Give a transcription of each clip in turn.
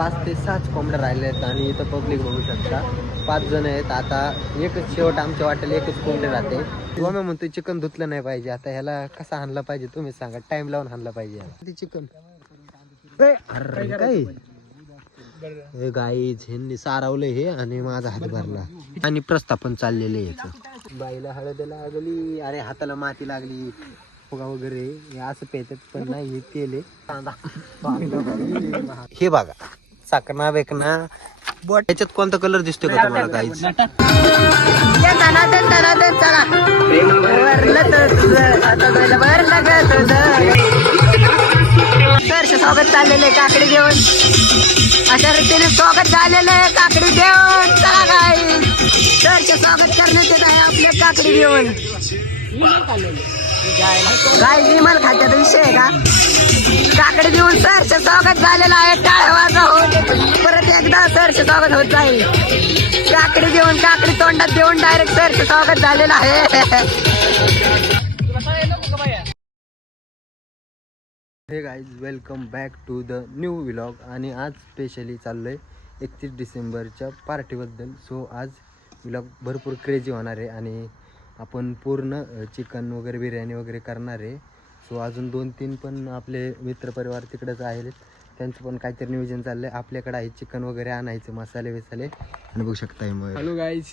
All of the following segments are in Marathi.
5 ते 6 कोंबड्या राहिले आहेत आणि इथं पब्लिक बघू शकता 5 जण आहेत. आता एकच शेवट आमच्या वाटेल एकच कोंबडी राहते. किंवा मी म्हणतो चिकन धुतलं नाही पाहिजे. आता ह्याला कसा हाणला पाहिजे तुम्ही सांगा. टाइम लावून हाणला पाहिजे ह्याला. ते चिकन काय गाईच ह्यांनी सारवलं हे आणि माझा हात भरला आणि प्रस्थापन चाललेलं याचं. बाईला हळद लागली, अरे हाताला माती लागली, फुगा वगैरे हे असं पेटत पण नाही. हे केले हे बघा चाकणा बेकना बोट. याच्यात कोणता कलर दिसतोय का तुम्हाला? काहीच सरचे स्वागत चाललेलं आहे काकडी देऊन. अशा रीतीने स्वागत झालेलं आहे काकडी देऊन. चला काय सरचे स्वागत करण्यात येत आहे आपल्या काकडी देऊन. काय विमान खात्याचा विषय आहे का? काकडी देऊन सरचे स्वागत झालेलं आहे. टाळ्या वाजवून परत एकदा सरचे स्वागत होत जाईल. काकडी देऊन काकडी तोंडात देऊन डायरेक्ट सरचे स्वागत झालेलं आहे. Hey guys welcome back to the new vlog. आणि आज स्पेशली चाललो आहे 31 डिसेंबरच्या पार्टीबद्दल. सो आज व्लॉग भरपूर क्रेजी होणार आहे आणि आपण पूर्ण चिकन वगैरे बिर्याणी वगैरे करणार आहे. सो अजून 2-3 पण आपले मित्रपरिवार तिकडंच आहेत, त्यांचं पण काहीतरी नियोजन चाललं आहे. आपल्याकडे आहे चिकन वगैरे आणायचं, मसाले बिसाले. आणि बघू शकता मयूर. हॅलो गाईज,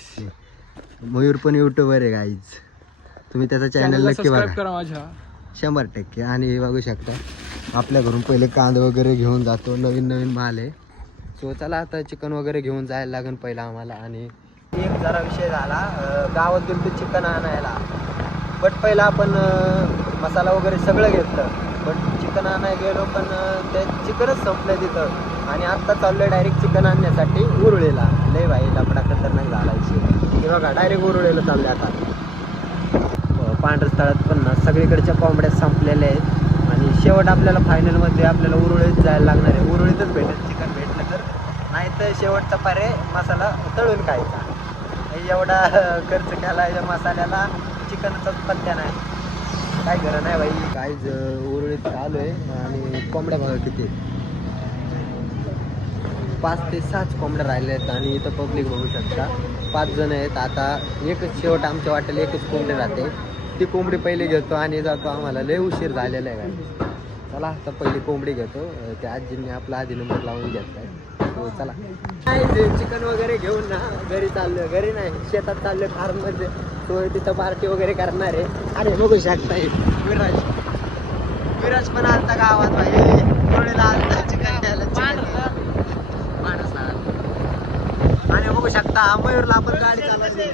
मयूर पण यूट्यूबर आहे गाईज. तुम्ही त्याचा चॅनल नक्की बघा करा माझ्या 100%. आणि बघू शकता आपल्या घरून पहिले कांदे वगैरे घेऊन जातो, नवीन नवीन माल आहे. सो चला आता चिकन वगैरे घेऊन जायला लागेल पहिला आम्हाला. आणि एक जरा विषय झाला, गावात गेलो चिकन आणायला, बट पहिला आपण मसाला वगैरे सगळं घेतलं, बट चिकन आणायला गेलो पण ते चिकनच संपलं तिथं. आणि आत्ता चाललो आहे डायरेक्ट चिकन आणण्यासाठी उरुळीला. लय भाई लफडा खतरनाक झाला विषय. हे बघा डायरेक्ट उरुळीला चालले आता. पांढरस्थळात पण ना सगळीकडच्या कोंबड्या संपलेल्या आहेत आणि शेवट आपल्याला फायनलमध्ये आपल्याला उरुळीत जायला लागणार आहे. उरुळीतच भेटेल चिकन भेटलं तर, नाही तर शेवटचा पर्याय मसाला तळून खायचा. एवढा खर्च केला या मसाल्याला, चिकनचा पत्त्या नाही, काय खरं नाही भाई. काहीच उरुळीत आलो आहे आणि कोंबड्या बघा किती, 5 ते 6 कोंबड्या राहिल्या आहेत आणि इथं पब्लिक बघू शकता 5 जण आहेत. आता एकच शेवट आमच्या वाटेल एकच कोंबडी राहते. ती कोंबडी पहिले घेतो आणि जातो. आम्हाला लय उशीर झालेला आहे काय. चला आता पहिली कोंबडी घेतो. त्या आजींनी आपला आधी नंबर लावून घेतला आहे. तो चला चिकन वगैरे घेऊन ना घरी चाललो. घरी नाही, शेतात चाललो फार्ममध्ये. तो तिथं पार्टी वगैरे करणार आहे. अरे बघू शकता विराज पण आलता गावात भाई. थोडेला आलता चिकन घ्यायला, माणूस. आणि बघू शकता मयूरला आपण गाडी चालवली.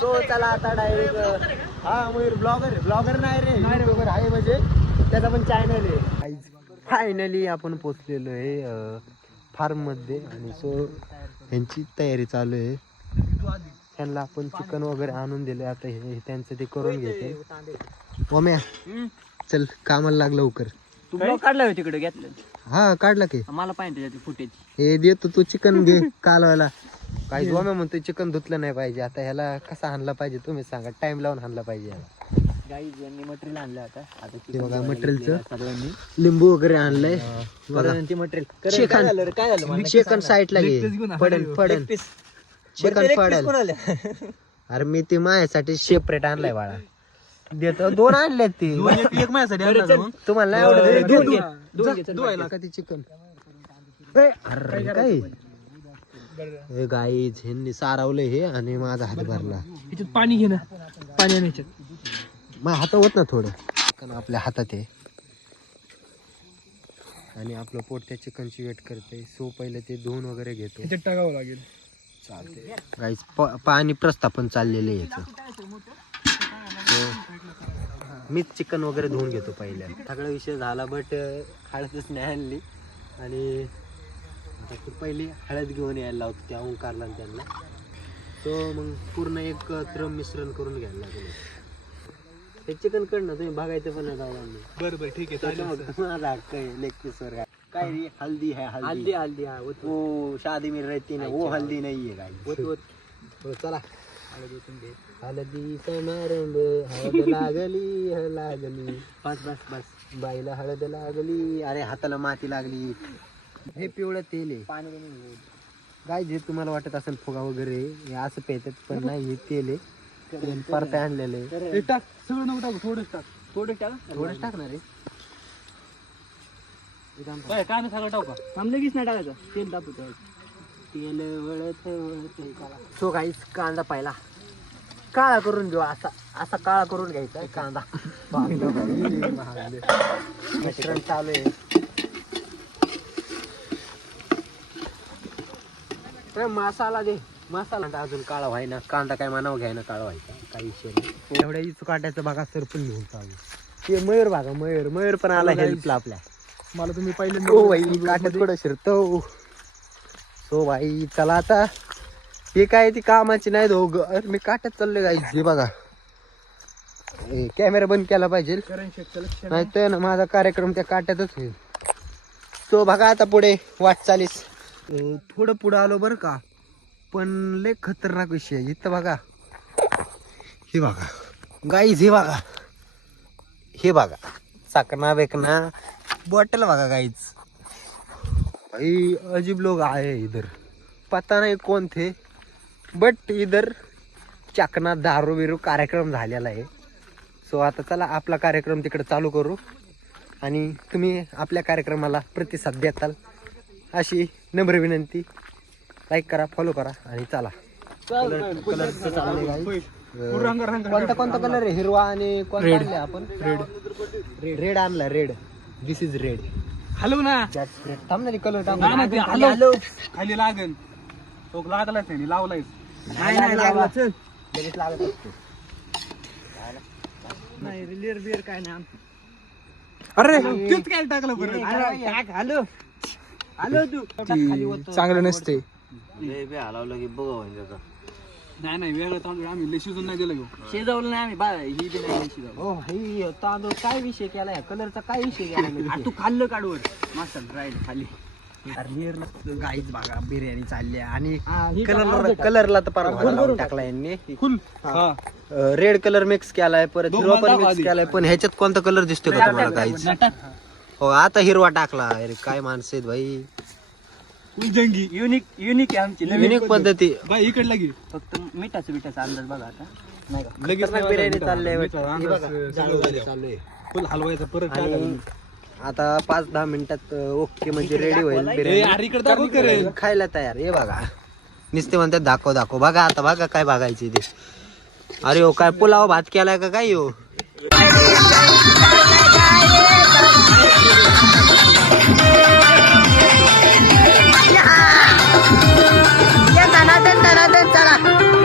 सो चला आता डायरेक्ट. हा मयूर ब्लॉगर नाही रे, यूट्यूबर आहे, म्हणजे त्याचा पण चॅनल आहे. फायनली आपण पोचलेलो आहे फार्म मध्ये. आणि सो ह्यांची तयारी चालू आहे. त्यांना आपण चिकन वगैरे आणून दिले. आता हे त्यांचं ते करून घेते. मम्या चल कामाला लागलं लवकर. तू ब्लॉग काढला होता तिकडे घेतलं? हा काढला की. मला पाहिजे त्याची फुटेज. हे देतो तू चिकन घे कालवायला. काही गोम्या म्हणतोय चिकन धुतलं नाही पाहिजे. आता ह्याला कसा हाणला पाहिजे तुम्ही सांगा. टाइम लावून हाणला पाहिजे ह्याला. गाईज यांनी मटेरियल आणलं आता. हे बघा मटेरियलचं लिंबू वगैरे आणलंय बघा. चिकन साईडला घे. पडन चिकन पडेल. अरे मी ते माझ्यासाठी सेपरेट आणलाय बाळा. देतो 2 आणले ते. एक माझ्यासाठी तुम्हाला नाही आवडत का ते चिकन? अरे काय हे गाईच ह्यांनी सारवलं हे आणि माझा हात भरला. याच्यात पाणी घे ना, पाणी आणायच्यात. माझ्या हात होत ना थोडं चिकन आपल्या हातात आहे आणि आपलं पोट त्या चिकनची वेट करते. सो पहिले ते धुवून वगैरे घेतो. याच्यात टाकावं लागेल. चालते गाईच. पाणी प्रस्थापन चाललेलं आहे याचं. मीच चिकन वगैरे धुवून घेतो पहिल्या. सगळा विषय झाला, बट हळदच नाही आणली. आणि आता पहिली हळद घेऊन यायला लावतो त्या ओंकारला त्यांना. तो मग पूर्ण एकत्र मिश्रण करून घ्यायला लागेल. हे चिकन कडनं तुम्ही बघायचं पण नाही गावांनी. बरं ठीक आहे. माझा हक्क आहे लेग पीसवर. काय रे हल्दी है हल्दी. हल्दी वो शादी में रहती ना वो हल्दी नहीं है गाइस. चला हळदी समारंभ हळद लागली बस बस बस बाईला हळद लागली. अरे हाताला माती लागली. हे पिवळं तेल आहे पाणी काय जे तुम्हाला वाटत असेल फुगा वगैरे हे असं पेतात पण नाही हे तेल आहे परत आणलेलं आहे. टाक सगळं नको टाकू थोडंच टाकणार आहे. काय नाही सगळं टाकू का लगेच नाही टाकायचं तेल टाकू तेल वळत तो काहीच कांदा पाहिला काळा करून घेऊ असा असा काळा करून घ्यायचा कांदा. मिश्रण चालू आहे. मसाला दे मसाला अजून काळा व्हाय ना कांदा काय मानाव घ्याय ना काळा व्हायचा काही विषय नाही. एवढ्या इच काट्याचा भागा सर पण घेऊन चालू ते मयूर भागा मयूर पण आला हेल्पला आपल्या. मला तुम्ही पहिले हो भाई काट्यात कुठं शिरतो. सो भाई चला आता हे काय ती कामाची नाही दोघ मी काट्यात चालले गाई. हे बघा कॅमेरा बंद केला पाहिजे नाही तर ना माझा कार्यक्रम त्या काट्यातच होईल. तो बघा आता पुढे वाटचालीस थोडं पुढं आलो बरं का पण लय खतरनाक विषय आहे. इथं बघा हे बघा गाईज हे बघा चाकणा बेकना बॉटल बघा गाईज. भाई अजीब लोग आए इधर पता नाही कौन थे बट इधर चाकणा दारू बिरू कार्यक्रम झालेला आहे. सो आता चला आपला कार्यक्रम तिकडे चालू करू आणि तुम्ही आपल्या कार्यक्रमाला प्रतिसाद देताल अशी नम्र विनंती. लाईक करा फॉलो करा आणि चला. कोणता कोणता कलर आहे हिरवा आणि कोणता आणलाय आपण रेड आणला red. This is red. Hello ना थांब ना कलर खाली लागेल तो लागलाच नाही लावलाय लगेच लागत असतो. नाही रिलियर बिअर काय नाही अरे तूच काय टाकलं बरं हॅलो तू चांगलं नसते नाही नाही वेगळं तांदूळ आम्ही शिजून नाही दिलं घेऊ शिजवलं नाही आम्ही ही बी नाही शिजवलं. ओ भाई तांदूळ काय विषय केलाय कलरचा काय विषय केला. तू खाल्लं काढवर मस्त राईट खाली गाईच बघा बिर्याणी चालली आणि कलरला तर पार टाकला यांनी. रेड कलर मिक्स केलाय परत हिरवा पण मिक्स केलाय पण ह्याच्यात कोणता कलर दिसतोय का तुम्हाला काहीच. हो आता हिरवा टाकला. अरे काय माणसं आहेत भाई. जंगी युनिक आहे आमची युनिक पद्धती बाई इकडला गे फक्त मिठाचा अंदाज बघा आता नाही का लगेच बिर्याणी चाललंय फुल हलवायचा परत आणि आता 5-10 मिनिटात ओके म्हणजे रेडी होईल बिर्याणी खायला तयार. हे बघा नुसते म्हणतात दाखव बघा आता बघा काय बघायचे ते. अरे हो काय पुलाव भात केलाय का काय हो. चला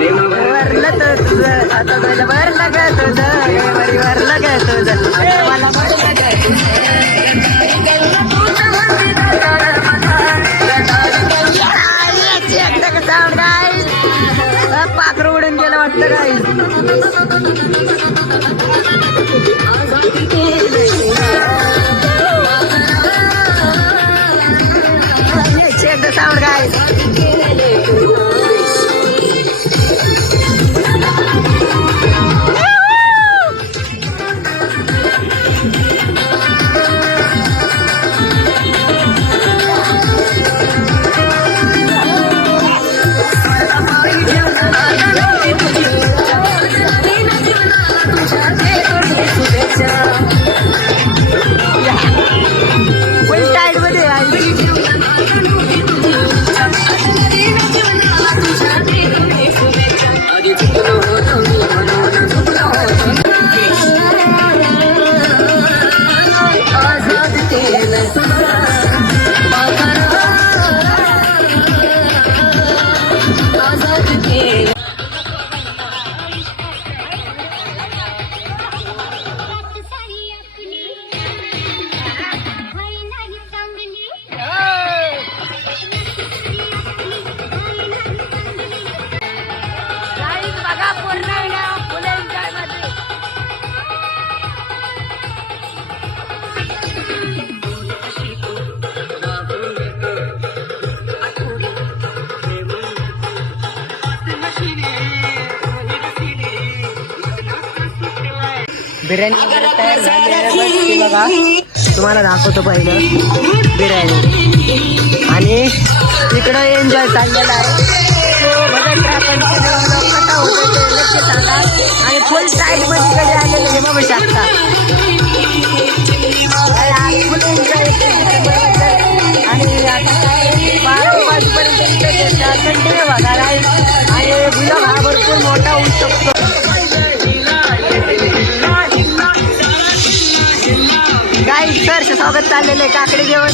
वरलं तर तुझं आता तुझं वरलं ग तुझं वरलं ग तुझं मला पाखरू उडून गेलं वाटतं काही बिर्याणी वगैरे तयार झाली आहे. बस ती बघा, तुम्हाला दाखवतो पहिलं बिर्याणी. आणि इकडं एन्जॉय चाललेला आहे. तो बघत राहा, कंटिन्यू कसा होतो ते नक्की सांगा. आणि फुल टाईट मध्ये कडे आलेले हे बघू शकता. फुल एन्जॉय. आणि आता काय 12 वाजेपर्यंत कंटिन्यू बघायला आहे. आणि ब्लॉग हा भरपूर मोठा होऊ शकतो. काही सरचे स्वागत चाललेलं आहे काकडी जेवण.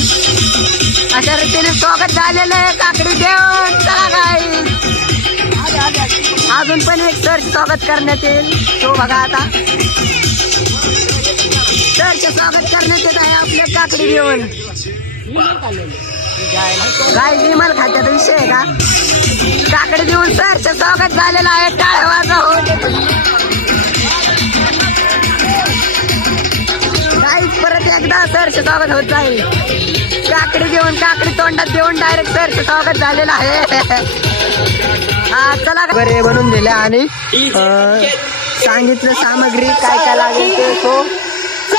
अशा रीतीने स्वागत झालेलं आहे काकडी जेवण. चला काय अजून पण एक सरचे स्वागत करण्यात येईल. तो बघा आता सरचे स्वागत करण्यात येत आहे आपल्या काकडी जेवण. काय विमल खात्याचा विषय आहे का? काकडी देऊन सरचे स्वागत झालेलं आहे. टाळ्या वाजवून काहीच परत एकदा सरचे स्वागत होत जाईल. काकडी घेऊन काकडी तोंडात देऊन डायरेक्ट सरचे स्वागत झालेलं आहे. चला बरे बनवून दिले आणि सांगितलं सामग्री काय काय लागेल ते तो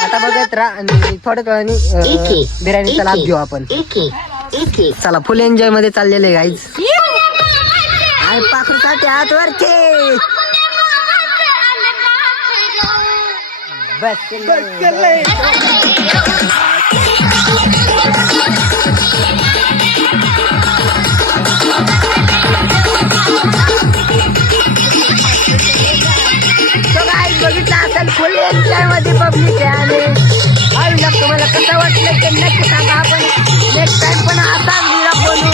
आता बघत राहा. आणि थोड्या वेळाने बिर्याणीचा लाभ घेऊ आपण. चला फुल एन्जॉय मध्ये चाललेले गाईज. आणि पाखरूसाठी हात वरचे बस केलंय. बघितलं असेल फुल एन्जॉय मध्ये पब्लिक आहे. आणि आयुष्यात तुम्हाला कसं वाटलं ते नक्की सांगा. आपण नेक्स्ट टाइम पण असाच व्हिडिओ बनवू.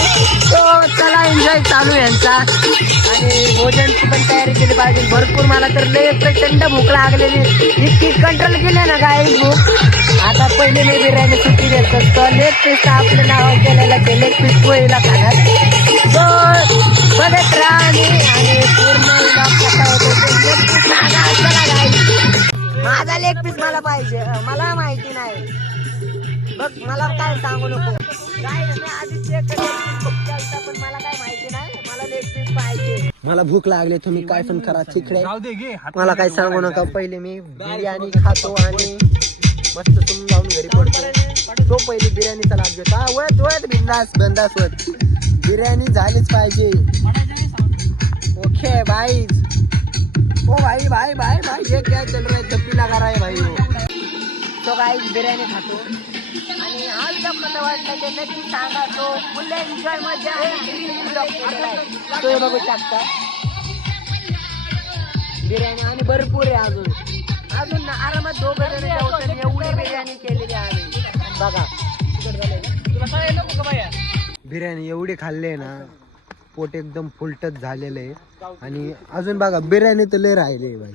तो चला एन्जॉय चालू यांचा. आणि भोजनची पण तयारी केली पाहिजे भरपूर. मला तर लय प्रचंड भूक लागलेली. इतकी कंट्रोल केली ना काय भूक. आता पहिले मी बिर्याणी सुट्टी देत असतो. लेग पीस आपलं नाव केलेलं ते लेग पीस पोळीला खाणार. तो बघत राहा. आणि पूर्ण कसा होतो ते लेग पीस सांगा. चला काय माझा लेग पीस मला पाहिजे. मला माहिती नाही बघ. मला काय सांगू नको. काय आधी चेक पण मला काय माहिती नाही. मला लेग पीस पाहिजे. मला भूक लागली. तुम्ही काय पण करा तिकडे. मला काय सांगू नका. पहिले मी बिर्याणी खातो आणि मस्त तुम्ही जाऊन घरी पडतो. तो पहिले बिर्याणीचा लाभ घेतो. वत वत बिंदास बिंदास वत. बिर्याणी झालीच पाहिजे. ओके भाई. ओ भाई भाई भाई भाई ये क्या चल रहा है? जप्पी लगा रहा है भाई वो. तो गाईज बिर्याणी खातो. आणि आज जब मला वाटतं ते नक्की सांगा. तो फुल एन्जॉय मजा आहे. तो बघू शकता बिर्याणी. आणि भरपूर आहे अजून अजून आरामात 2 जण एवढी बिर्याणी केलेली आहे बघा. बिर्याणी एवढी खाल्ली ना पोट एकदम फुलटच झालेलं आहे. आणि अजून बघा बिर्याणी तर लय राहिले भाई.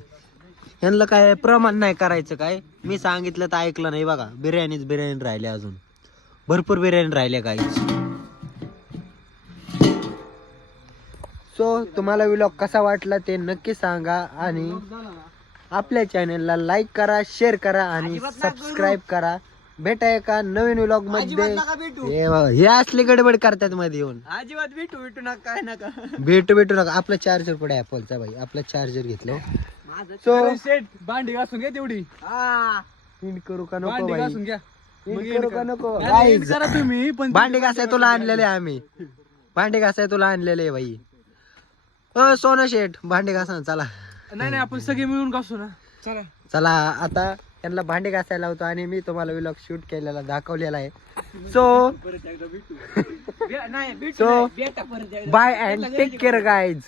यांना काय प्रमाण नाही करायचं काय. मी सांगितलं तर ऐकलं नाही. बघा बिर्याणीच बिर्याणी राहिले. अजून भरपूर बिर्याणी राहिले काहीच. सो तुम्हाला व्लॉग कसा वाटला ते नक्की सांगा. आणि आपल्या चॅनलला लाईक करा, शेअर करा आणि सबस्क्राईब करा. भेटा एका नवीन व्लॉग मध्ये. हे असले गडबड करतात मध्ये येऊन. अजिबात भेटू नका काय नका. भेटू नका. आपला चार्जर पुढे ऍपलचा भाई. आपला चार्जर घेतलं. सो भांडी घासून घ्या तेवढी. हिंड करू का नको भाई? घासून घ्या. हिंड करू का नको? करा तुम्ही पण. भांडी घासाय तुला आणलेले आम्ही. भांडी घासाय तुला आणलेले भाई. सोना शेठ भांडी घासा. चला नाही आपण सगळे मिळून घासू ना. चला चला आता त्यांना भांडी घासायला होतो. आणि मी तुम्हाला व्लॉग शूट केलेला दाखवलेला आहे. So bye and take care guys.